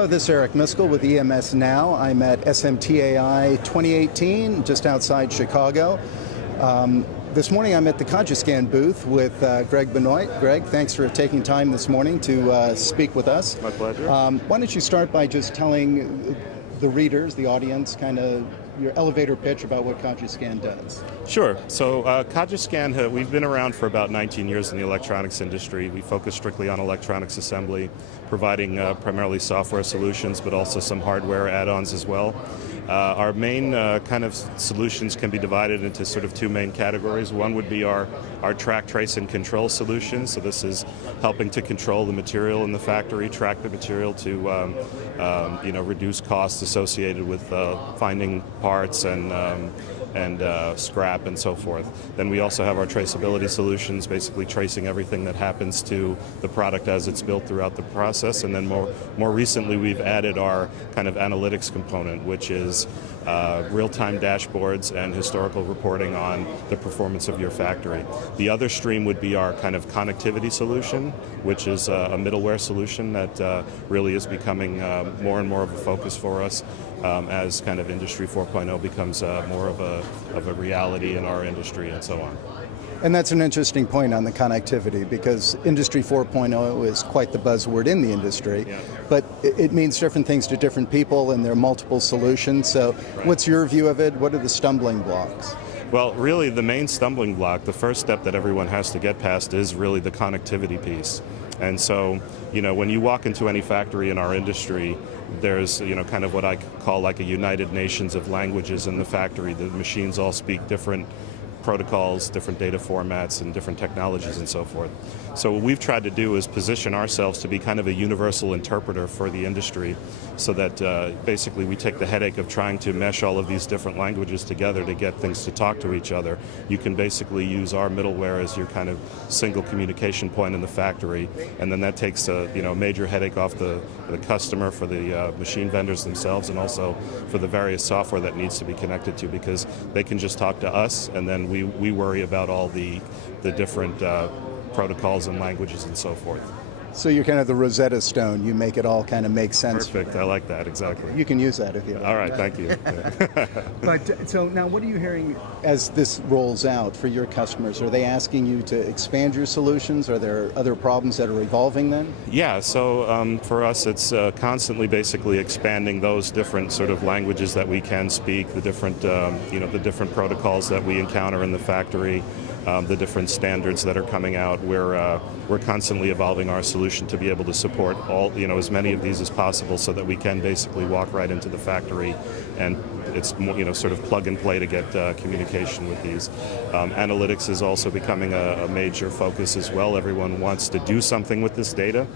Hello, this is Eric Miscoll with EMSNOW. I'm at SMTAi 2018, just outside Chicago. This morning I'm at the Cogiscan booth with Greg Benoit. Greg, thanks for taking time this morning to speak with us. My pleasure. Why don't you start by just telling the readers, the audience, kind of your elevator pitch about what Cogiscan does. Sure. So Cogiscan, we've been around for about 19 years in the electronics industry. We focus strictly on electronics assembly, providing primarily software solutions, but also some hardware add-ons as well. Our main kind of solutions can be divided into sort of two main categories. One would be our track, trace, and control solution. So this is helping to control the material in the factory, track the material to reduce costs associated with finding parts and scrap and so forth. Then we also have our traceability solutions, basically tracing everything that happens to the product as it's built throughout the process. And then more recently, we've added our kind of analytics component, which is real-time dashboards and historical reporting on the performance of your factory. The other stream would be our kind of connectivity solution, which is a middleware solution that really is becoming more and more of a focus for us as kind of Industry 4.0 becomes more of a reality in our industry and so on. And that's an interesting point on the connectivity, because Industry 4.0 is quite the buzzword in the industry, yeah. But it means different things to different people, and there are multiple solutions. So what's your view of it? What are the stumbling blocks? Well, really the main stumbling block, the first step that everyone has to get past is really the connectivity piece. And so, when you walk into any factory in our industry, there's, kind of what I call like a United Nations of languages in the factory. The machines all speak different protocols, different data formats, and different technologies and so forth. So what we've tried to do is position ourselves to be kind of a universal interpreter for the industry, so that basically we take the headache of trying to mesh all of these different languages together to get things to talk to each other. You can basically use our middleware as your kind of single communication point in the factory, and then that takes a major headache off the customer, for the machine vendors themselves, and also for the various software that needs to be connected to, because they can just talk to us, and then we worry about all the different protocols and languages and so forth. So you're kind of the Rosetta Stone. You make it all kind of make sense. Perfect. I like that. Exactly. You can use that if you like. All right. Thank you. But so now, what are you hearing as this rolls out for your customers? Are they asking you to expand your solutions? Are there other problems that are evolving then? Yeah. So for us, it's constantly basically expanding those different sort of languages that we can speak, the different the different protocols that we encounter in the factory. The different standards that are coming out. We're constantly evolving our solution to be able to support all, as many of these as possible, so that we can basically walk right into the factory, and it's more, sort of plug and play to get communication with these. Analytics is also becoming a major focus as well. Everyone wants to do something with this data,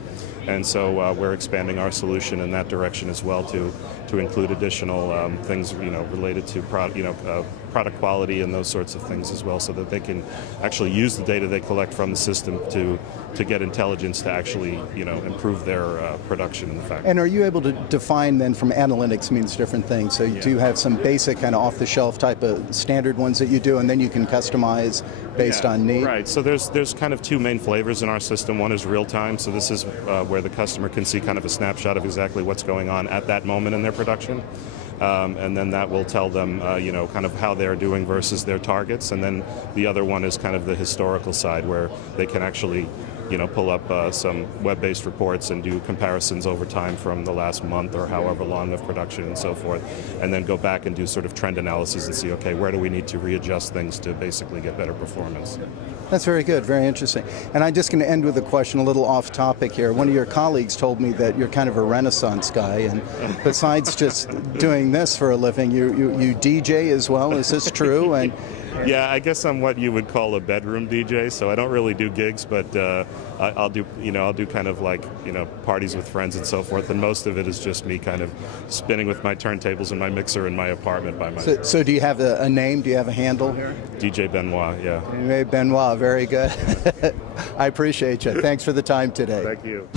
and so we're expanding our solution in that direction as well to include additional things, related to product quality and those sorts of things as well, so that they can actually use the data they collect from the system to get intelligence to actually, improve their production in the factory. And are you able to define then, from analytics means different things, so you do have some basic kind of off-the-shelf type of standard ones that you do, and then you can customize based on need? Right, so there's kind of two main flavors in our system. One is real-time, so this is where the customer can see kind of a snapshot of exactly what's going on at that moment in their production. And then that will tell them, kind of how they're doing versus their targets. And then the other one is kind of the historical side, where they can actually, pull up some web-based reports and do comparisons over time from the last month or however long of production and so forth, and then go back and do sort of trend analysis and see, okay, where do we need to readjust things to basically get better performance. That's very good, very interesting. And I'm just going to end with a question a little off topic here. One of your colleagues told me that you're kind of a Renaissance guy, and besides just doing this for a living, you DJ as well. Is this true? And yeah, I guess I'm what you would call a bedroom DJ, so I don't really do gigs, but I'll do kind of like, parties with friends and so forth, and most of it is just me kind of spinning with my turntables and my mixer in my apartment by myself. So do you have a name? Do you have a handle here? DJ Benoit, yeah. DJ Benoit, very good. I appreciate you. Thanks for the time today. Thank you.